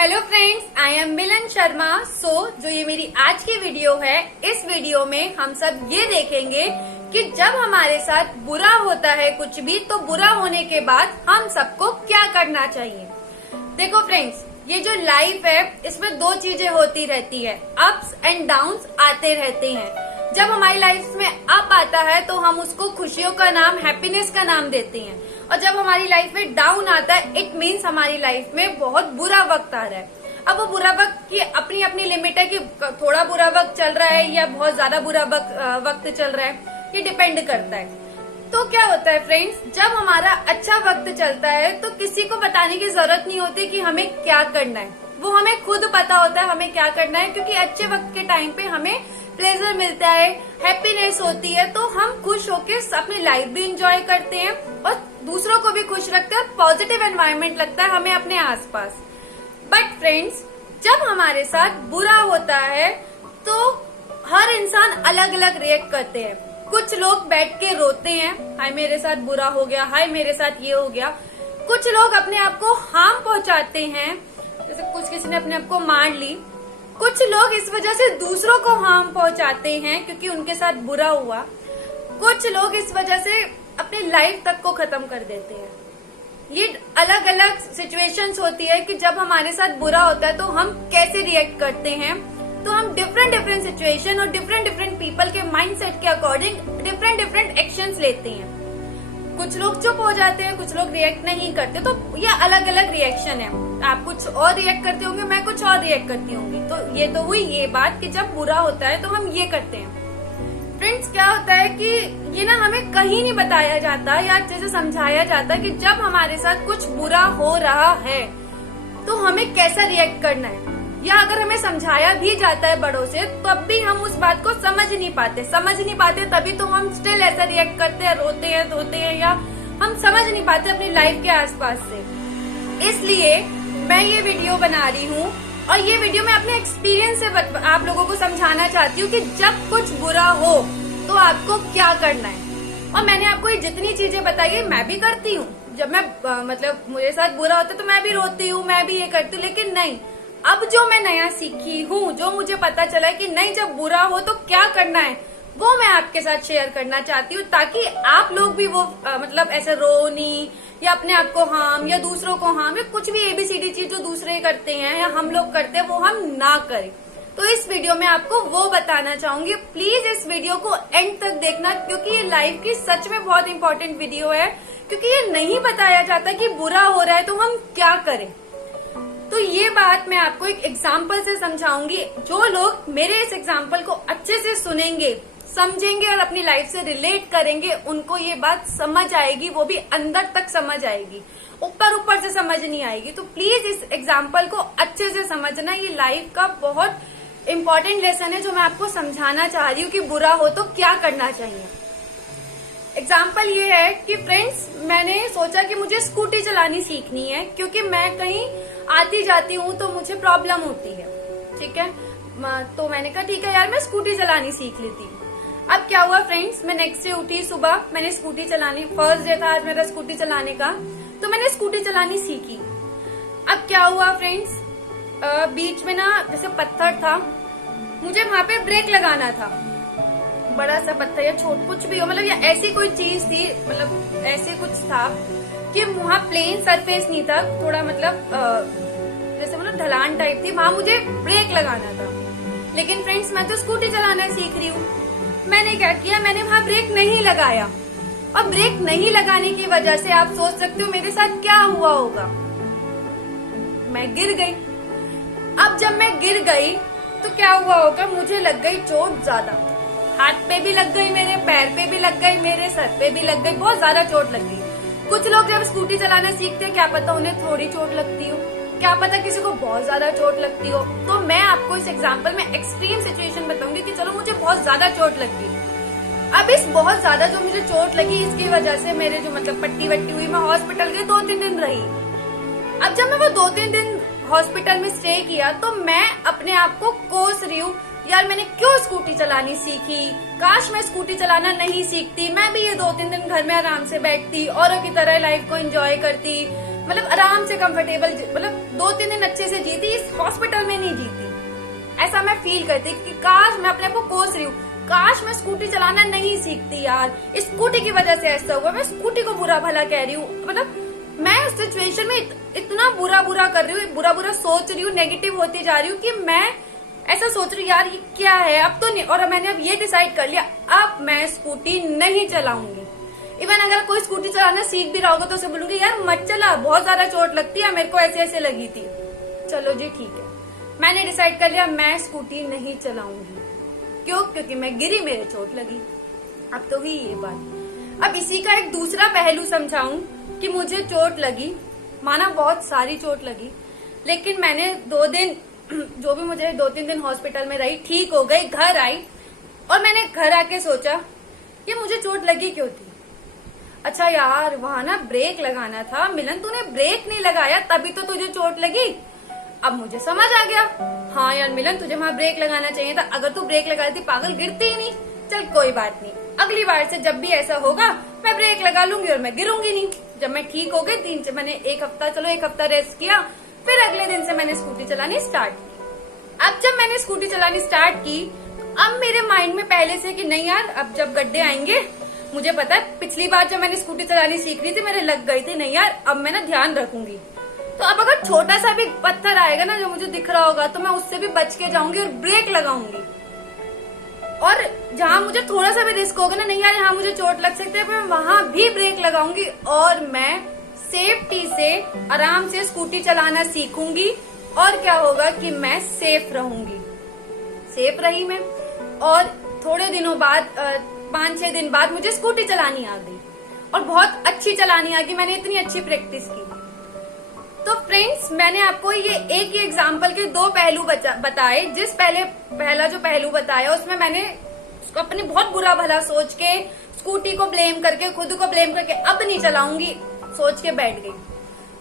Hello friends, I am मिलन शर्मा। जो ये मेरी आज की वीडियो है, इस वीडियो में हम सब ये देखेंगे कि जब हमारे साथ बुरा होता है कुछ भी, तो बुरा होने के बाद हम सबको क्या करना चाहिए। देखो फ्रेंड्स, ये जो लाइफ है इसमें दो चीजें होती रहती है, अप्स एंड डाउन्स आते रहते हैं। जब हमारी लाइफ में अप आता है तो हम उसको खुशियों का नाम, हैप्पीनेस का नाम देते हैं, और जब हमारी लाइफ में डाउन आता है इट मीन्स हमारी लाइफ में बहुत बुरा वक्त आ रहा है। अब वो बुरा वक्त की अपनी अपनी लिमिट है कि थोड़ा बुरा वक्त चल रहा है या बहुत ज्यादा बुरा वक्त चल रहा है, ये डिपेंड करता है। तो क्या होता है फ्रेंड्स, जब हमारा अच्छा वक्त चलता है तो किसी को बताने की जरूरत नहीं होती कि हमें क्या करना है, वो हमें खुद पता होता है हमें क्या करना है, क्योंकि अच्छे वक्त के टाइम पे हमें प्लेजर मिलता है, हैप्पीनेस होती है, तो हम खुश होकर अपनी लाइफ भी एंजॉय करते हैं और दूसरों को भी खुश रखते हैं। पॉजिटिव एनवायरनमेंट लगता है हमें अपने आसपास। बट फ्रेंड्स, जब हमारे साथ बुरा होता है तो हर इंसान अलग अलग रिएक्ट करते हैं। कुछ लोग बैठ के रोते हैं, हाय मेरे साथ बुरा हो गया, हाय मेरे साथ ये हो गया। कुछ लोग अपने आप को हार्म पहुंचाते हैं, जैसे कुछ किसी ने अपने आप को मार ली। कुछ लोग इस वजह से दूसरों को हार्म पहुंचाते हैं क्योंकि उनके साथ बुरा हुआ। कुछ लोग इस वजह से अपनी लाइफ तक को खत्म कर देते हैं। ये अलग अलग सिचुएशंस होती है कि जब हमारे साथ बुरा होता है तो हम कैसे रिएक्ट करते हैं। तो हम डिफरेंट सिचुएशन और डिफरेंट पीपल के माइंडसेट के अकॉर्डिंग डिफरेंट एक्शंस लेते हैं। कुछ लोग चुप हो जाते हैं, कुछ लोग रिएक्ट नहीं करते। तो ये अलग अलग रिएक्शन है, आप कुछ और रिएक्ट करते होंगे, मैं कुछ और रिएक्ट करती होंगी। तो ये तो हुई ये बात कि जब बुरा होता है तो हम ये करते हैं। फ्रेंड्स, क्या होता है कि ये ना हमें कहीं नहीं बताया जाता या जैसे समझाया जाता कि जब हमारे साथ कुछ बुरा हो रहा है तो हमें कैसा रिएक्ट करना है, या अगर हमें समझाया भी जाता है बड़ों से तब भी हम उस बात को समझ नहीं पाते तभी तो हम स्टिल ऐसा रिएक्ट करते हैं, रोते हैं, धोते हैं, या हम समझ नहीं पाते अपनी लाइफ के आसपास से। इसलिए मैं ये वीडियो बना रही हूँ और ये वीडियो मैं अपने एक्सपीरियंस से आप लोगों को समझाना चाहती हूँ कि जब कुछ बुरा हो तो आपको क्या करना है। और मैंने आपको ये जितनी चीजें बताई है मैं भी करती हूँ। जब मैं मतलब मेरे साथ बुरा होता है तो मैं भी रोती हूँ, मैं भी ये करती हूँ। लेकिन नहीं, अब जो मैं नया सीखी हूँ, जो मुझे पता चला है कि नहीं जब बुरा हो तो क्या करना है, वो मैं आपके साथ शेयर करना चाहती हूँ, ताकि आप लोग भी वो मतलब ऐसे रो नहीं, या अपने आप को हार्म, या दूसरों को हार्म, या कुछ भी ABCD चीज जो दूसरे करते हैं या हम लोग करते हैं वो हम ना करें। तो इस वीडियो में आपको वो बताना चाहूंगी। प्लीज इस वीडियो को एंड तक देखना, क्योंकि ये लाइफ की सच में बहुत इंपॉर्टेंट वीडियो है, क्योंकि ये नहीं बताया जाता कि बुरा हो रहा है तो हम क्या करें। तो ये बात मैं आपको एक एग्जाम्पल से समझाऊंगी। जो लोग मेरे इस एग्जाम्पल को अच्छे से सुनेंगे, समझेंगे और अपनी लाइफ से रिलेट करेंगे, उनको ये बात समझ आएगी, वो भी अंदर तक समझ आएगी, ऊपर से समझ नहीं आएगी। तो प्लीज इस एग्जाम्पल को अच्छे से समझना। ये लाइफ का बहुत इंपॉर्टेंट लेसन है जो मैं आपको समझाना चाह रही हूँ कि बुरा हो तो क्या करना चाहिए। एग्जाम्पल ये है कि फ्रेंड्स, मैंने सोचा कि मुझे स्कूटी चलानी सीखनी है, क्योंकि मैं कहीं आती जाती हूँ तो मुझे प्रॉब्लम होती है। ठीक है, तो मैंने कहा ठीक है यार, मैं स्कूटी चलानी सीख लेती हूँ। अब क्या हुआ फ्रेंड्स, मैं नेक्स्ट डे उठी सुबह, मैंने स्कूटी चलानी, फर्स्ट डे था आज मेरा स्कूटी चलाने का, तो मैंने स्कूटी चलानी सीखी। अब क्या हुआ फ्रेंड्स, बीच में ना जैसे पत्थर था, मुझे वहां पे ब्रेक लगाना था, बड़ा सा पत्थर या छोट कुछ भी हो, मतलब या ऐसी कोई चीज थी, मतलब ऐसे कुछ था कि वहाँ प्लेन सरफेस नहीं था, थोड़ा मतलब जैसे मतलब ढलान टाइप थी, वहां मुझे ब्रेक लगाना था। लेकिन फ्रेंड्स, मैं तो स्कूटी चलाना सीख रही हूँ, मैंने क्या किया, मैंने वहां ब्रेक नहीं लगाया, और ब्रेक नहीं लगाने की वजह से आप सोच सकते हो मेरे साथ क्या हुआ होगा, मैं गिर गई। अब जब मैं गिर गई तो क्या हुआ होगा, मुझे लग गई चोट ज्यादा, हाथ पे भी लग गई, मेरे पैर पे भी लग गई, मेरे सर पे भी लग गई, बहुत ज्यादा चोट लग गई। कुछ लोग जब स्कूटी चलाना सीखते हैं, क्या पता उन्हें थोड़ी चोट लगती हो, क्या पता किसी को बहुत ज्यादा चोट लगती हो। तो मैं आपको इस एग्जाम्पल में एक्सट्रीम सिचुएशन बताऊंगी कि चलो मुझे बहुत ज्यादा चोट लगी। अब इस बहुत ज्यादा जो मुझे चोट लगी, इसकी वजह से मेरे जो मतलब पट्टी वट्टी हुई, मैं हॉस्पिटल गई, 2-3 दिन रही। अब जब मैं वो 2-3 दिन हॉस्पिटल में स्टे किया तो मैं अपने आप को कोस रही हूँ, यार मैंने क्यों स्कूटी चलानी सीखी, काश मैं स्कूटी चलाना नहीं सीखती, मैं भी ये 2-3 दिन घर में आराम से बैठती, औरों की तरह लाइफ को एंजॉय करती, मतलब आराम से कंफर्टेबल, मतलब 2-3 दिन अच्छे से जीती, इस हॉस्पिटल में नहीं जीती। ऐसा मैं फील करती कि काश, मैं अपने आप को कोस रही हूँ, काश मैं स्कूटी चलाना नहीं सीखती यार, स्कूटी की वजह से ऐसा हुआ, मैं स्कूटी को बुरा भला कह रही हूँ। मतलब मैं उस सिचुएशन में इतना बुरा कर रही हूँ, बुरा सोच रही हूँ, नेगेटिव होती जा रही हूँ कि मैं ऐसा सोच रही हूँ यार ये क्या है, अब तो नहीं। और मैंने अब ये डिसाइड कर लिया, अब मैं स्कूटी नहीं चलाऊंगी। इवन अगर कोई स्कूटी चलाना सीख भी रहा होगा तो उसे बोलूंगी यार मत चला, बहुत ज्यादा चोट लगती है, मेरे को ऐसे लगी थी। चलो जी ठीक है, मैंने डिसाइड कर लिया मैं स्कूटी नहीं चलाऊंगी। क्यों? क्योंकि मैं गिरी, मेरे चोट लगी। अब तो हुई ये बात। अब इसी का एक दूसरा पहलू समझाऊं कि मुझे चोट लगी, माना बहुत सारी चोट लगी, लेकिन मैंने 2 दिन जो भी मुझे 2-3 दिन हॉस्पिटल में रही, ठीक हो गई, घर आई और मैंने घर आके सोचा कि मुझे चोट लगी क्यों थी। अच्छा यार वहां ना ब्रेक लगाना था, मिलन तूने ब्रेक नहीं लगाया तभी तो तुझे चोट लगी। अब मुझे समझ आ गया, हाँ यार मिलन तुझे वहां ब्रेक लगाना चाहिए था, अगर तू ब्रेक लगा देती पागल गिरती ही नहीं। चल कोई बात नहीं, अगली बार से जब भी ऐसा होगा मैं ब्रेक लगा लूंगी और मैं गिरूंगी नहीं। जब मैं ठीक हो गई, मैंने एक हफ्ता रेस्ट किया, फिर अगले दिन से मैंने स्कूटी चलानी स्टार्ट की। अब जब मैंने स्कूटी चलानी स्टार्ट की, अब मेरे माइंड में पहले से कि नहीं यार अब जब गड्ढे आएंगे, मुझे पता है पिछली बार जब मैंने स्कूटी चलानी सीख रही थी मेरे लग गई थी, नहीं यार अब मैं ना ध्यान रखूंगी। तो अब अगर छोटा सा भी पत्थर आएगा ना जो मुझे दिख रहा होगा, तो मैं उससे भी बच के जाऊंगी और ब्रेक लगाऊंगी। और जहां मुझे थोड़ा सा भी रिस्क होगा ना, नहीं यार यहाँ मुझे चोट लग सकती है, मैं वहां भी ब्रेक लगाऊंगी और मैं सेफ्टी से आराम से स्कूटी चलाना सीखूंगी। और क्या होगा कि मैं सेफ रहूंगी। सेफ रही मैं, और थोड़े दिनों बाद 5-6 दिन बाद मुझे स्कूटी चलानी आ गई और बहुत अच्छी चलानी आ गई, मैंने इतनी अच्छी प्रैक्टिस की। तो फ्रेंड्स मैंने आपको ये एक ही एग्जाम्पल के 2 पहलू बताए। पहला जो पहलू बताया उसमें मैंने अपनी बहुत बुरा भला सोच के, स्कूटी को ब्लेम करके, खुद को ब्लेम करके अब नहीं चलाऊंगी सोच के बैठ गई।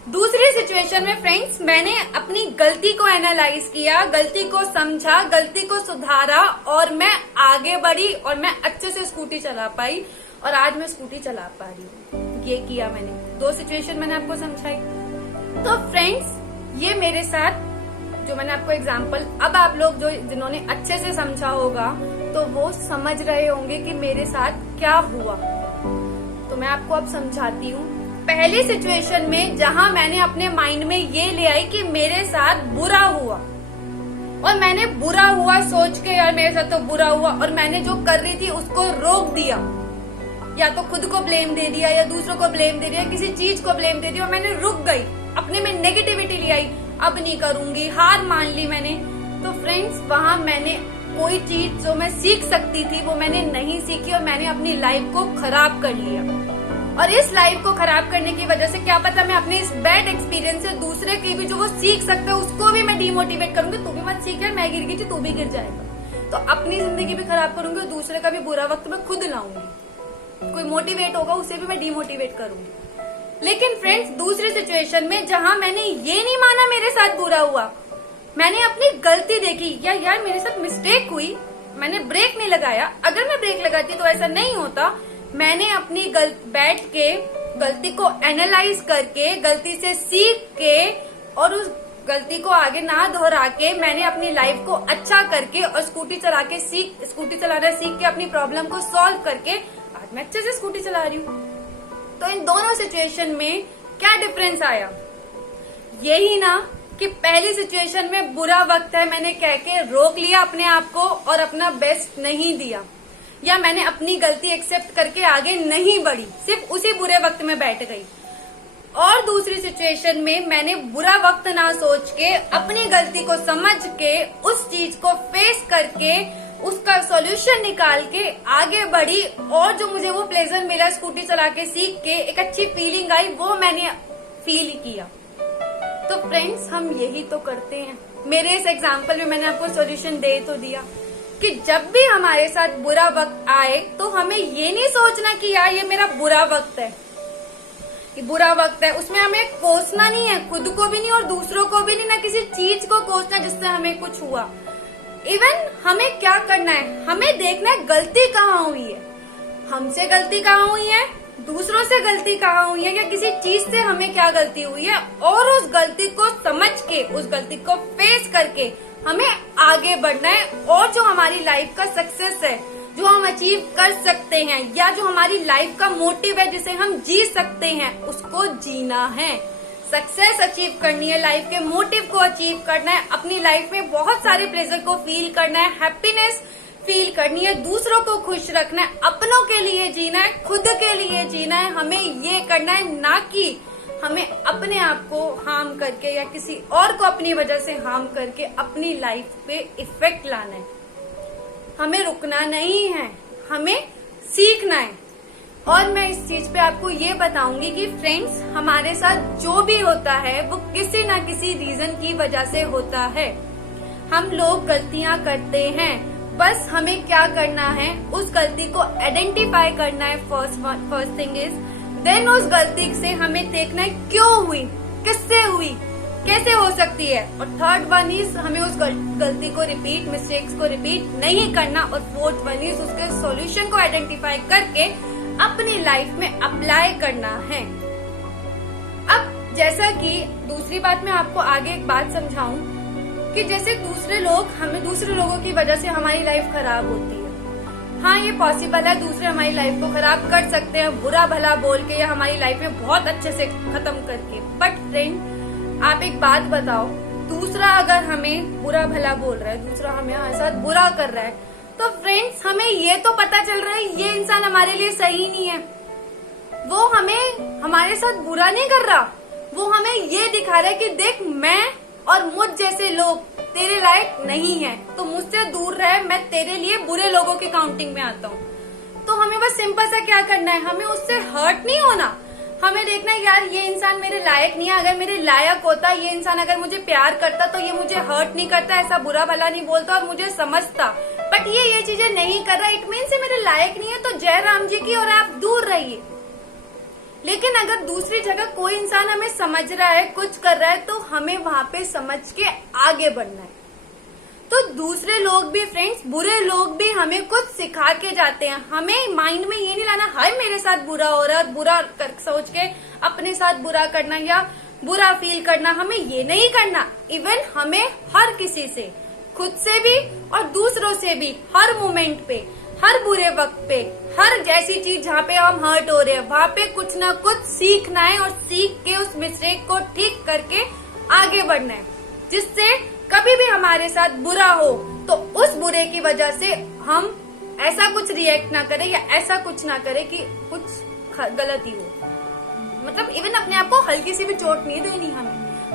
दूसरी सिचुएशन में फ्रेंड्स मैंने अपनी गलती को एनालाइज किया, गलती को समझा, गलती को सुधारा और मैं आगे बढ़ी और मैं अच्छे से स्कूटी चला पाई और आज मैं स्कूटी चला पा रही हूँ। ये किया मैंने, 2 सिचुएशन मैंने आपको समझाई। तो फ्रेंड्स ये मेरे साथ जो मैंने आपको एग्जाम्पल, अब आप लोग जो जिन्होंने अच्छे से समझा होगा तो वो समझ रहे होंगे कि मेरे साथ क्या हुआ। तो मैं आपको अब समझाती हूँ। पहली सिचुएशन में जहां मैंने अपने माइंड में ये ले आई कि मेरे साथ बुरा हुआ और मैंने बुरा हुआ सोच के यार मेरे साथ तो बुरा हुआ, और मैंने जो कर रही थी उसको रोक दिया, या तो खुद को ब्लेम दे दिया या दूसरों को ब्लेम दे दिया, किसी चीज को ब्लेम दे दिया और मैंने रुक गई, अपने में नेगेटिविटी ले आई, अब नहीं करूंगी, हार मान ली मैंने। तो फ्रेंड्स वहां मैंने कोई चीज जो मैं सीख सकती थी वो मैंने नहीं सीखी और मैंने अपनी लाइफ को खराब कर लिया। और इस लाइफ को खराब करने की वजह से क्या पता मैं अपने इस बैड एक्सपीरियंस से दूसरे की भी जो वो सीख सकते हैं उसको भी मैं डिमोटिवेट करूंगी, तू भी मत सीख यार, मैं गिर गई थी तू भी गिर जाएगा। तो अपनी जिंदगी भी खराब करूंगी और दूसरे का भी बुरा वक्त मैं खुद लाऊंगी। कोई मोटिवेट होगा उसे भी मैं डिमोटिवेट करूंगी। लेकिन फ्रेंड्स दूसरी सिचुएशन में जहां मैंने ये नहीं माना मेरे साथ बुरा हुआ, मैंने अपनी गलती देखी, यार मेरे साथ मिस्टेक हुई, मैंने ब्रेक नहीं लगाया, अगर मैं ब्रेक लगाती तो ऐसा नहीं होता। मैंने अपनी बैठ के गलती को एनालाइज करके, गलती से सीख के और उस गलती को आगे ना दोहरा के मैंने अपनी लाइफ को अच्छा करके और स्कूटी चलाना सीख के अपनी प्रॉब्लम को सॉल्व करके आज मैं अच्छे से स्कूटी चला रही हूँ। तो इन दोनों सिचुएशन में क्या डिफरेंस आया? यही ना कि पहली सिचुएशन में बुरा वक्त है मैंने कह के रोक लिया अपने आप को और अपना बेस्ट नहीं दिया, या मैंने अपनी गलती एक्सेप्ट करके आगे नहीं बढ़ी, सिर्फ उसी बुरे वक्त में बैठ गई। और दूसरी सिचुएशन में मैंने बुरा वक्त ना सोच के अपनी गलती को समझ के उस चीज को फेस करके उसका सॉल्यूशन निकाल के आगे बढ़ी और जो मुझे वो प्लेजर मिला स्कूटी चला के सीख के, एक अच्छी फीलिंग आई, वो मैंने फील किया। तो फ्रेंड्स हम यही तो करते हैं। मेरे इस एग्जाम्पल में मैंने आपको सॉल्यूशन दे तो दिया कि जब भी हमारे साथ बुरा वक्त आए तो हमें ये नहीं सोचना कि यार ये मेरा बुरा वक्त है, कि बुरा वक्त है, उसमें हमें कोसना नहीं है, खुद को भी नहीं और दूसरों को भी नहीं, ना किसी चीज को कोसना जिससे हमें कुछ हुआ। इवन हमें क्या करना है, हमें देखना है गलती कहाँ हुई है, हमसे गलती कहाँ हुई है दूसरों से गलती कहाँ हुई है या किसी चीज से हमें क्या गलती हुई है, और उस गलती को समझ के, उस गलती को फेस करके हमें आगे बढ़ना है। और जो हमारी लाइफ का सक्सेस है, जो हम अचीव कर सकते हैं, या जो हमारी लाइफ का मोटिव है जिसे हम जी सकते हैं, उसको जीना है। सक्सेस अचीव करनी है, लाइफ के मोटिव को अचीव करना है, अपनी लाइफ में बहुत सारे प्लेजर को फील करना है, हैप्पीनेस फील करनी है, दूसरों को खुश रखना है, अपनों के लिए जीना है, खुद के लिए जीना है। हमें ये करना है, ना कि हमें अपने आप को हार्म करके या किसी और को अपनी वजह से हार्म करके अपनी लाइफ पे इफेक्ट लाना है। हमें रुकना नहीं है, हमें सीखना है। और मैं इस चीज पे आपको ये बताऊंगी कि फ्रेंड्स, हमारे साथ जो भी होता है वो किसी ना किसी रीजन की वजह से होता है। हम लोग गलतियां करते हैं, बस हमें क्या करना है, उस गलती को आइडेंटिफाई करना है। फर्स्ट थिंग इज, देन उस गलती से हमें देखना है क्यों हुई, किससे हुई, कैसे हो सकती है। और थर्ड वन इज, हमें उस गलती को रिपीट, मिस्टेक्स को रिपीट नहीं करना। और फोर्थ वन इज, उसके सॉल्यूशन को आइडेंटिफाई करके अपनी लाइफ में अप्लाई करना है। अब जैसा कि दूसरी बात मैं आपको आगे एक बात समझाऊं कि जैसे दूसरे लोगों की वजह से हमारी लाइफ खराब होती है। हाँ, ये पॉसिबल है, दूसरे हमारी लाइफ को खराब कर सकते हैं बुरा भला बोल के या हमारी लाइफ में बहुत अच्छे से खत्म करके। बट फ्रेंड, आप एक बात बताओ, दूसरा अगर हमें बुरा भला बोल रहा है, दूसरा हमारे साथ बुरा कर रहा है, तो फ्रेंड्स हमें ये तो पता चल रहा है ये इंसान हमारे लिए सही नहीं है। वो हमें हमारे साथ बुरा नहीं कर रहा, वो हमें ये दिखा रहा है कि देख, मैं और मुझ जैसे लोग तेरे लायक नहीं है, तो मुझसे दूर रह, मैं तेरे लिए बुरे लोगों की काउंटिंग में आता हूँ। तो हमें बस सिंपल सा क्या करना है, हमें उससे हर्ट नहीं होना। हमें देखना है यार, ये इंसान मेरे लायक नहीं है, अगर मेरे लायक होता, ये इंसान अगर मुझे प्यार करता तो ये मुझे हर्ट नहीं करता, ऐसा बुरा भला नहीं बोलता और मुझे समझता। बट ये चीजें नहीं कर रहा, इट मीन्स ये मेरे लायक नहीं है, तो जय राम जी की और आप दूर रहिए। लेकिन अगर दूसरी जगह कोई इंसान हमें समझ रहा है, कुछ कर रहा है, तो हमें वहां पे समझ के आगे बढ़ना है। तो दूसरे लोग भी फ्रेंड्स, बुरे लोग भी हमें कुछ सिखा के जाते हैं। हमें माइंड में ये नहीं लाना हाय मेरे साथ बुरा हो रहा है, बुरा सोच के अपने साथ बुरा करना या बुरा फील करना, हमें ये नहीं करना। इवन हमें हर किसी से, खुद से भी और दूसरों से भी, हर मोमेंट पे, हर बुरे वक्त पे, हर जैसी चीज जहाँ पे हम हर्ट हो रहे हैं, वहाँ पे कुछ ना कुछ सीखना है और सीख के उस मिस्टेक को ठीक करके आगे बढ़ना है, जिससे कभी भी हमारे साथ बुरा हो तो उस बुरे की वजह से हम ऐसा कुछ रिएक्ट ना करें या ऐसा कुछ ना करें कि कुछ गलती हो। मतलब इवन अपने आप को हल्की सी भी चोट नहीं देनी,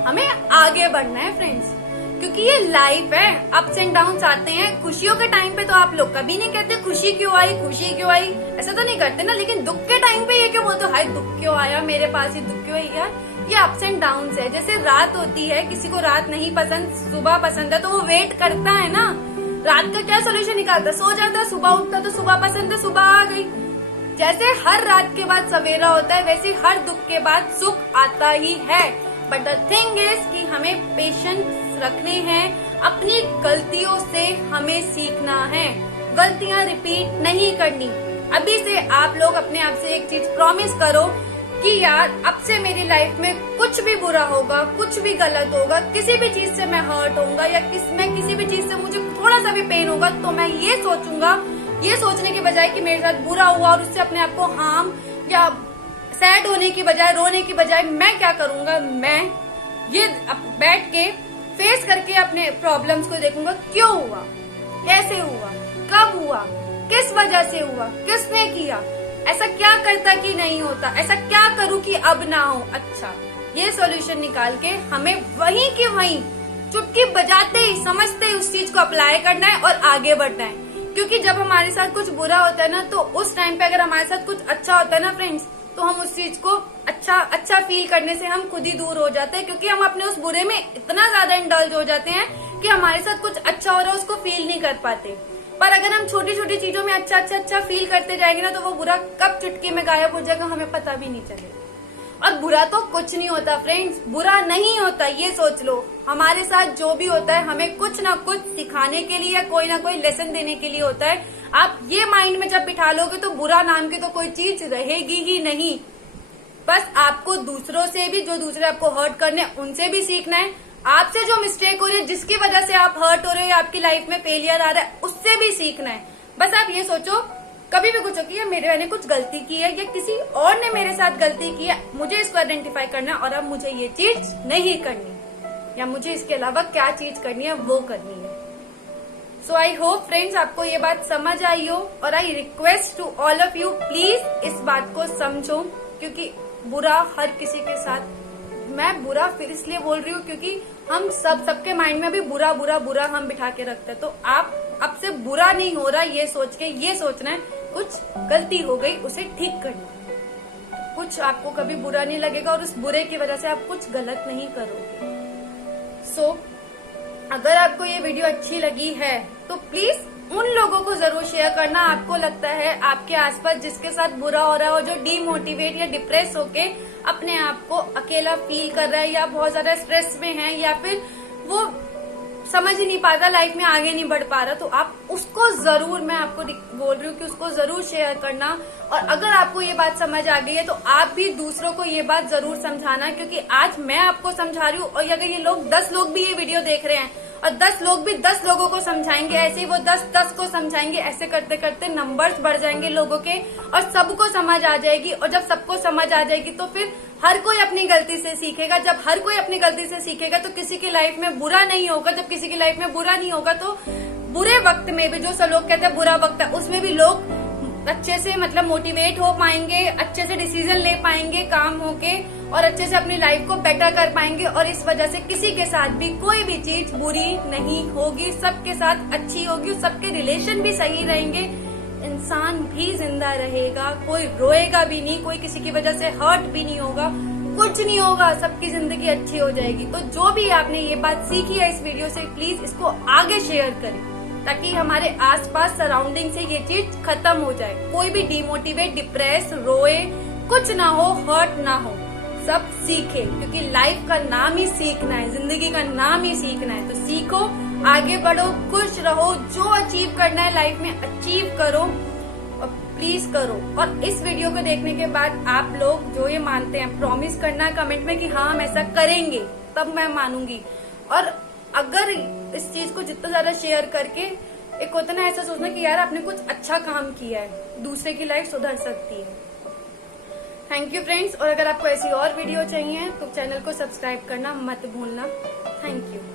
हमें आगे बढ़ना है फ्रेंड्स, क्योंकि ये लाइफ है, अप्स एंड डाउन्स आते हैं। खुशियों के टाइम पे तो आप लोग कभी नहीं कहते खुशी क्यों आई, खुशी क्यों आई, ऐसा तो नहीं करते ना। लेकिन दुख के टाइम पे ये क्यों बोलते, हाय दुख क्यों आया मेरे पास, ही दुख क्यों आई यार। ये अप्स एंड डाउन्स है। जैसे रात होती है, किसी को रात नहीं पसंद, सुबह पसंद है, तो वो वेट करता है ना। रात का क्या सोल्यूशन निकालता, सो जाता, सुबह उठता तो सुबह पसंद है, सुबह आ गई। जैसे हर रात के बाद सवेरा होता है, वैसे हर दुख के बाद सुख आता ही है। बट द थिंग इज कि हमें पेशेंस रखने हैं, अपनी गलतियों से हमें सीखना है, गलतियां रिपीट नहीं करनी। अभी से आप लोग अपने आप से एक चीज प्रॉमिस करो कि यार अब से मेरी लाइफ में कुछ भी बुरा होगा, कुछ भी गलत होगा, किसी भी चीज से मैं हर्ट होऊंगा या किसी भी चीज से मुझे थोड़ा सा भी पेन होगा, तो मैं ये सोचूंगा, ये सोचने के बजाय कि मेरे साथ बुरा हुआ और उससे अपने आप को हार्म या सैड होने की बजाय, रोने की बजाय, मैं क्या करूंगा, मैं ये बैठ के फेस करके अपने प्रॉब्लम्स को देखूंगा, क्यों हुआ, कैसे हुआ, कब हुआ, किस वजह से हुआ, किसने किया, ऐसा क्या करता कि नहीं होता, ऐसा क्या करूं कि अब ना हो। अच्छा, ये सॉल्यूशन निकाल के हमें वहीं के वहीं चुटकी बजाते ही, समझते ही उस चीज को अप्लाई करना है और आगे बढ़ना है। क्योंकि जब हमारे साथ कुछ बुरा होता है ना, तो उस टाइम पे अगर हमारे साथ कुछ अच्छा होता है ना फ्रेंड्स, तो हम उस चीज को अच्छा फील करने से हम खुद ही दूर हो जाते हैं, क्योंकि हम अपने उस बुरे में इतना ज्यादा इंडल्ज हो जाते हैं कि हमारे साथ कुछ अच्छा हो रहा है उसको फील नहीं कर पाते। पर अगर हम छोटी छोटी चीजों में अच्छा फील करते जाएंगे ना, तो वो बुरा कब चुटकी में गायब हो जाएगा हमें पता भी नहीं चलेगा। और बुरा तो कुछ नहीं होता फ्रेंड्स, बुरा नहीं होता, ये सोच लो। हमारे साथ जो भी होता है हमें कुछ ना कुछ सिखाने के लिए या कोई ना कोई लेसन देने के लिए होता है। आप ये माइंड में जब बिठा लोगे तो बुरा नाम की तो कोई चीज रहेगी ही नहीं। बस आपको दूसरों से भी, जो दूसरे आपको हर्ट करने उनसे भी सीखना है। आपसे जो मिस्टेक हो रही है, जिसकी वजह से आप हर्ट हो रहे हो, आपकी लाइफ में फेलियर आ रहा है, उससे भी सीखना है। बस आप ये सोचो कभी भी कुछ हो कि मैंने कुछ गलती की है या किसी और ने मेरे साथ गलती की है, मुझे इसको आइडेंटिफाई करना है और अब मुझे ये चीज नहीं करनी, या मुझे इसके अलावा क्या चीज करनी है वो करनी है। सो आई होप फ्रेंड्स आपको ये बात समझ आई हो, और I request to all of you please इस बात को समझो, क्योंकि बुरा हर किसी के साथ, मैं बुरा फिर इसलिए बोल रही हूँ क्योंकि हम सबके माइंड में भी बुरा बुरा बुरा हम बिठा के रखते हैं। तो आप अब से बुरा नहीं हो रहा ये सोच के ये सोचना है कुछ गलती हो गई उसे ठीक करना, कुछ आपको कभी बुरा नहीं लगेगा और उस बुरे की वजह से आप कुछ गलत नहीं करोगे। सो अगर आपको ये वीडियो अच्छी लगी है तो प्लीज उन लोगों को जरूर शेयर करना, आपको लगता है आपके आसपास जिसके साथ बुरा हो रहा है और जो डीमोटिवेट या डिप्रेस होके अपने आप को अकेला फील कर रहा है, या बहुत ज्यादा स्ट्रेस में है, या फिर वो समझ ही नहीं पाता, लाइफ में आगे नहीं बढ़ पा रहा, तो आप उसको जरूर, मैं आपको बोल रही हूँ कि उसको जरूर शेयर करना। और अगर आपको ये बात समझ आ गई है तो आप भी दूसरों को ये बात जरूर समझाना, क्योंकि आज मैं आपको समझा रही हूँ और अगर ये लोग 10 लोग भी ये वीडियो देख रहे हैं और 10 लोग भी 10 लोगों को समझाएंगे, ऐसे ही वो 10 को समझाएंगे, ऐसे करते करते नंबर्स बढ़ जाएंगे लोगों के और सबको समझ आ जाएगी। और जब सबको समझ आ जाएगी तो फिर हर कोई अपनी गलती से सीखेगा। जब हर कोई अपनी गलती से सीखेगा तो किसी की लाइफ में बुरा नहीं होगा। जब किसी की लाइफ में बुरा नहीं होगा तो बुरे वक्त में भी, जो सब लोग कहते हैं बुरा वक्त है, उसमें भी लोग अच्छे से मतलब मोटिवेट हो पाएंगे, अच्छे से डिसीजन ले पाएंगे काम होके, और अच्छे से अपनी लाइफ को बेटर कर पाएंगे। और इस वजह से किसी के साथ भी कोई भी चीज बुरी नहीं होगी, सबके साथ अच्छी होगी, सबके रिलेशन भी सही रहेंगे, इंसान भी जिंदा रहेगा, कोई रोएगा भी नहीं, कोई किसी की वजह से हर्ट भी नहीं होगा, कुछ नहीं होगा, सबकी जिंदगी अच्छी हो जाएगी। तो जो भी आपने ये बात सीखी है इस वीडियो से, प्लीज इसको आगे शेयर करें ताकि हमारे आसपास सराउंडिंग से ये चीज खत्म हो जाए। कोई भी डिमोटिवेट, डिप्रेस, रोए कुछ ना हो, हर्ट ना हो, सब सीखे, क्योंकि लाइफ का नाम ही सीखना है, जिंदगी का नाम ही सीखना है। तो सीखो, आगे बढ़ो, खुश रहो, जो अचीव करना है लाइफ में अचीव करो और प्लीज करो। और इस वीडियो को देखने के बाद आप लोग जो ये मानते हैं, प्रॉमिस करना कमेंट में कि हाँ हम ऐसा करेंगे, तब मैं मानूंगी। और अगर इस चीज को जितना ज्यादा शेयर करके, एक होता ना ऐसा सोचना कि यार आपने कुछ अच्छा काम किया है, दूसरे की लाइफ सुधर सकती है। थैंक यू फ्रेंड्स, और अगर आपको ऐसी और वीडियो चाहिए तो चैनल को सब्सक्राइब करना मत भूलना। Thank you.